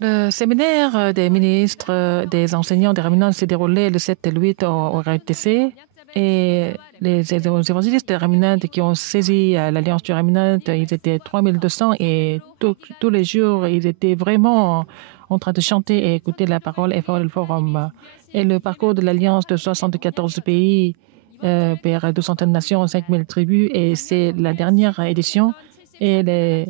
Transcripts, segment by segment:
Le séminaire des ministres, des enseignants des Remnants s'est déroulé le 7 et le 8 au RTC et les évangélistes des Remnants qui ont saisi l'Alliance du Remnant, ils étaient 3200 et tous les jours, ils étaient vraiment en train de chanter et écouter la parole et faire le forum. Et le parcours de l'Alliance de 74 pays, vers 200 nations, 5000 tribus, et c'est la dernière édition. Et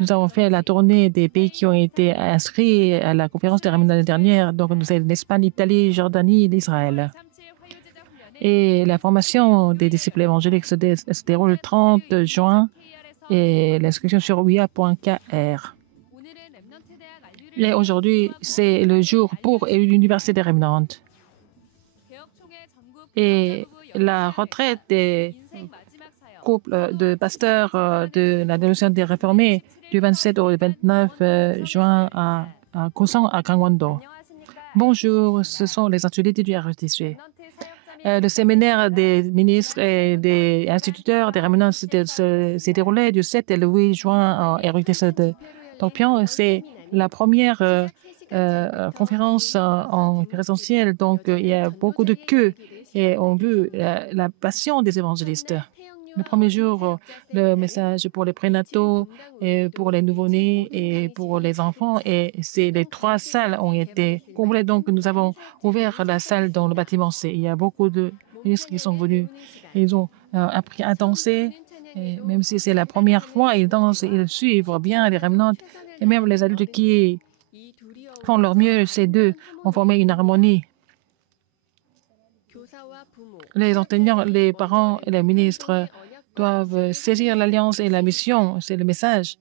nous avons fait la tournée des pays qui ont été inscrits à la conférence des Remnants l'année dernière. Donc, nous sommes l'Espagne, l'Italie, Jordanie et l'Israël. Et la formation des disciples évangéliques se déroule le 30 juin et l'inscription sur ouia.kr. Et aujourd'hui, c'est le jour pour l'Université des Remnants. Et la retraite des couples de pasteurs de la dénomination des réformés du 27 au 29 juin à Kosan, à Gangwon-do. Bonjour, ce sont les ateliers du RTC. Le séminaire des ministres et des instituteurs des Remnants s'est déroulé du 7 et le 8 juin au RTC de Tokyo. C'est la première conférence en présentiel, donc il y a beaucoup de queues et on veut la passion des évangélistes. Le premier jour, le message pour les prénataux, et pour les nouveau-nés et pour les enfants. Et les 3 salles ont été comblées. Donc, nous avons ouvert la salle dans le bâtiment C. Il y a beaucoup de ministres qui sont venus. Ils ont appris à danser. Et même si c'est la première fois, ils dansent, ils suivent bien les Remnants. Et même les adultes qui font leur mieux, ces deux ont formé une harmonie. Les enseignants, les parents et les ministres doivent saisir l'alliance et la mission. C'est le message.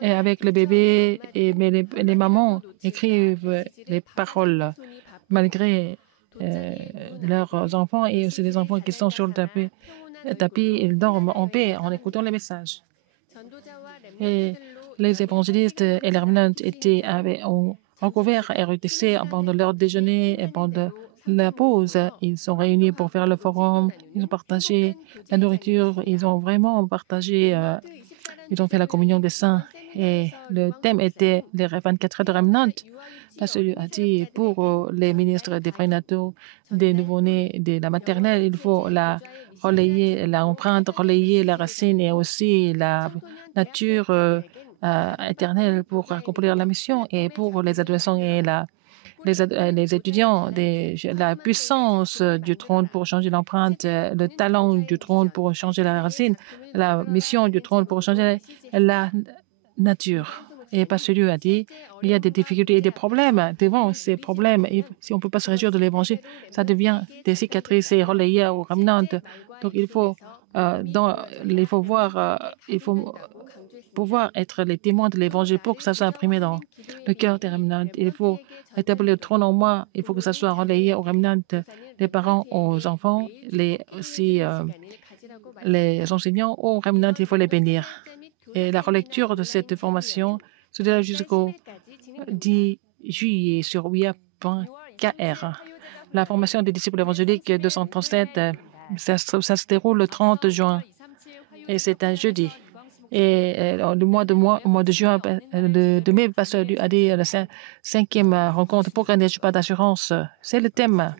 Et avec le bébé, les mamans écrivent les paroles malgré leurs enfants et aussi les enfants qui sont sur le tapis, ils dorment en paix en écoutant les messages. Et les évangélistes et les Remnants ont recouvert RUTC pendant leur déjeuner et pendant la pause. Ils sont réunis pour faire le forum, ils ont partagé la nourriture, ils ont vraiment partagé, ils ont fait la communion des saints. Et le thème était les 24 heures de Remnant. Parce qu'il a dit pour les ministres des prénataux, des nouveau-nés, de la maternelle, il faut relayer l'empreinte, relayer la racine et aussi la nature éternelle pour accomplir la mission. Et pour les adolescents et les étudiants, la puissance du trône pour changer l'empreinte, le talent du trône pour changer la racine, la mission du trône pour changer la nature. Et Pasteur Liu a dit, il y a des difficultés et des problèmes devant ces problèmes. Si on ne peut pas se réjouir de l'évangile, ça devient des cicatrices et relayées aux Remnants. Donc il faut pouvoir être les témoins de l'évangile pour que ça soit imprimé dans le cœur des Remnants. Il faut établir le trône en moi. Il faut que ça soit relayé aux Remnants, les parents, aux enfants, aussi les enseignants aux Remnants. Il faut les bénir. Et la relecture de cette formation se déroule jusqu'au 10 juillet sur ouia.kr. La formation des disciples évangéliques 237, ça se déroule le 30 juin et c'est un jeudi. Et le mois de juin, de mai, Pasteur a dit la 5e rencontre. Pourquoi n'ai-je pas d'assurance? C'est le thème.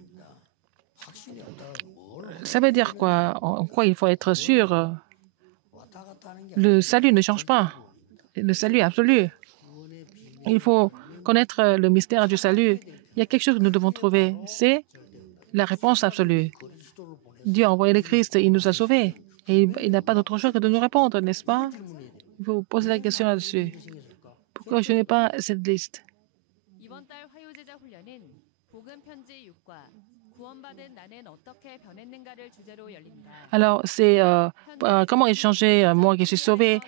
Ça veut dire quoi? En quoi il faut être sûr? Le salut ne change pas. Le salut absolu. Il faut connaître le mystère du salut. Il y a quelque chose que nous devons trouver. C'est la réponse absolue. Dieu a envoyé le Christ, il nous a sauvés. Et il n'a pas d'autre choix que de nous répondre, n'est-ce pas? Il faut poser la question là-dessus. Pourquoi je n'ai pas cette liste? Alors, c'est comment échanger, moi qui suis sauvé,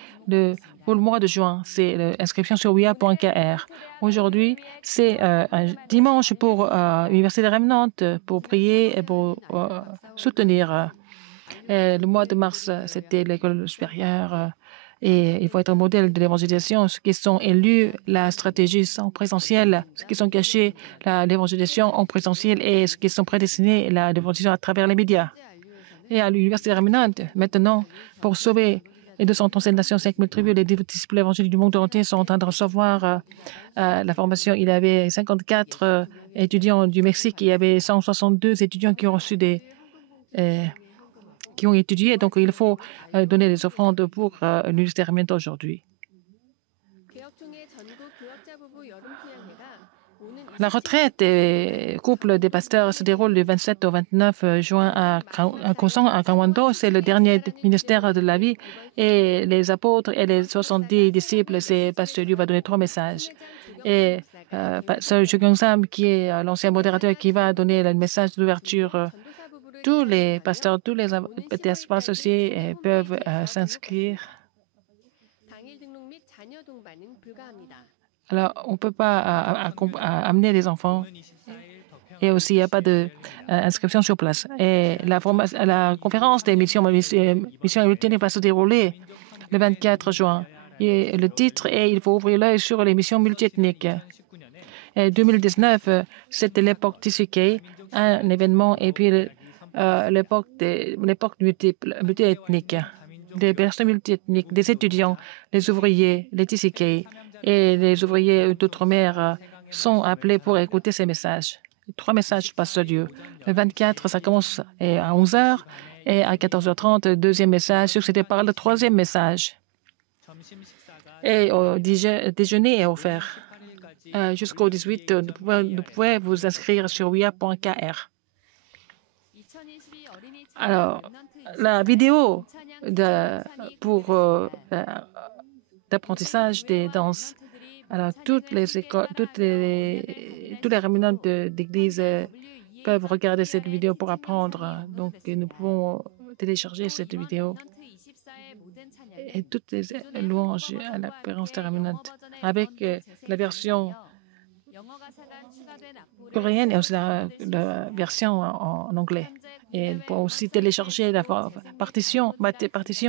pour le mois de juin. C'est l'inscription sur ouia.kr. Aujourd'hui, c'est un dimanche pour l'Université des Remnants, pour prier et pour soutenir. Le mois de mars, c'était l'école supérieure. Et il faut être un modèle de l'évangélisation. Ceux qui sont élus, la stratégie en présentiel, ceux qui sont cachés, l'évangélisation en présentiel et ceux qui sont prédestinés, l'évangélisation à travers les médias. Et à l'Université Remnant, maintenant, pour sauver et 237 nations, 5000 tribus, les disciples évangéliques du monde entier sont en train de recevoir la formation. Il y avait 54 étudiants du Mexique. Il y avait 162 étudiants qui ont reçu qui ont étudié. Donc, il faut donner des offrandes pour l'université Hermione aujourd'hui. La retraite des couples des pasteurs se déroule du 27 au 29 juin à Kosan, à Kawando. C'est le dernier ministère de la vie. Et les apôtres et les 70 disciples, c'est Pasteur Liu va donner 3 messages. Et Pasteur Jugyeong Sam, qui est l'ancien modérateur, qui va donner le message d'ouverture. Tous les pasteurs, tous les associés peuvent s'inscrire. Alors, on ne peut pas amener les enfants et aussi il n'y a pas d'inscription sur place. Et la conférence des missions multiethniques va se dérouler le 24 juin. Et le titre est « Il faut ouvrir l'œil sur les missions multiethniques ». Et 2019, c'était l'époque TCK, un événement, et puis l'époque multiethnique, des personnes multiethniques, des étudiants, les ouvriers, les TCK et les ouvriers d'outre-mer sont appelés pour écouter ces messages. 3 messages passent au lieu. Le 24, ça commence à 11h et à 14h30, deuxième message, succédé par le 3e message. Et au déjeuner est offert. Jusqu'au 18, vous pouvez vous inscrire sur wia.kr. Alors, la vidéo pour d'apprentissage des danses. Alors, toutes les écoles, tous les réunions d'église peuvent regarder cette vidéo pour apprendre. Donc, nous pouvons télécharger cette vidéo et toutes les louanges à l'apparence terminante avec la version coréenne et aussi la version en anglais. Et on peut aussi télécharger la partition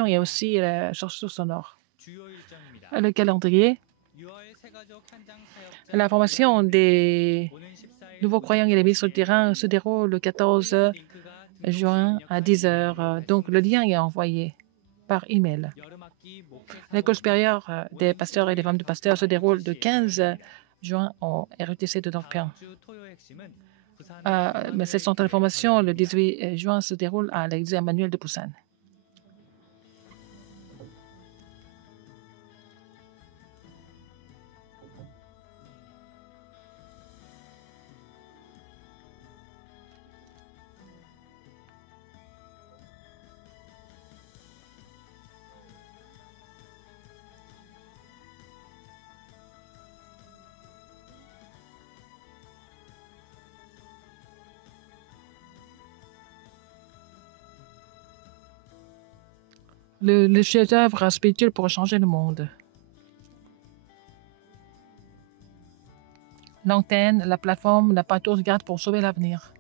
et aussi la source sonore. Le calendrier. La formation des nouveaux croyants et les ministres du terrain se déroule le 14 juin à 10h. Donc, le lien est envoyé par email. L'école supérieure des pasteurs et des femmes de pasteurs se déroule le 15 juin au RUTC de Dorpian. Mais cette centre de formation, le 18 juin, se déroule à l'église Emmanuel de Busan. Le chef-d'œuvre spirituel pour changer le monde. L'antenne, la plateforme, la pâture de garde pour sauver l'avenir.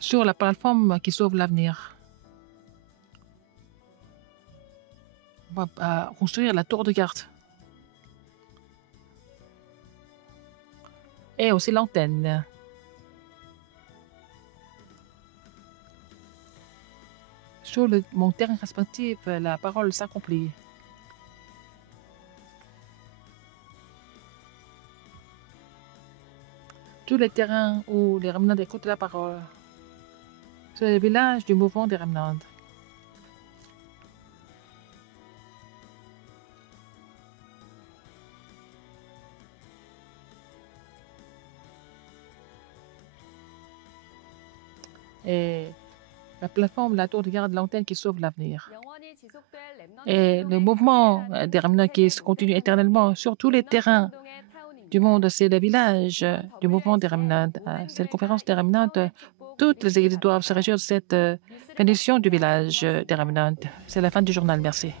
Sur la plateforme qui sauve l'avenir. On va construire la tour de garde. Et aussi l'antenne. Sur mon terrain respectif, la parole s'accomplit. Tous les terrains où les remnants écoutent la parole. C'est le village du mouvement des remnants. Et la plateforme, la tour de garde, l'antenne qui sauve l'avenir. Et le mouvement des remnants qui continue éternellement sur tous les terrains du monde, c'est le village du mouvement des remnants. C'est la conférence des remnants. Toutes les églises doivent se réjouir de cette bénédiction du village des remnants. C'est la fin du journal. Merci.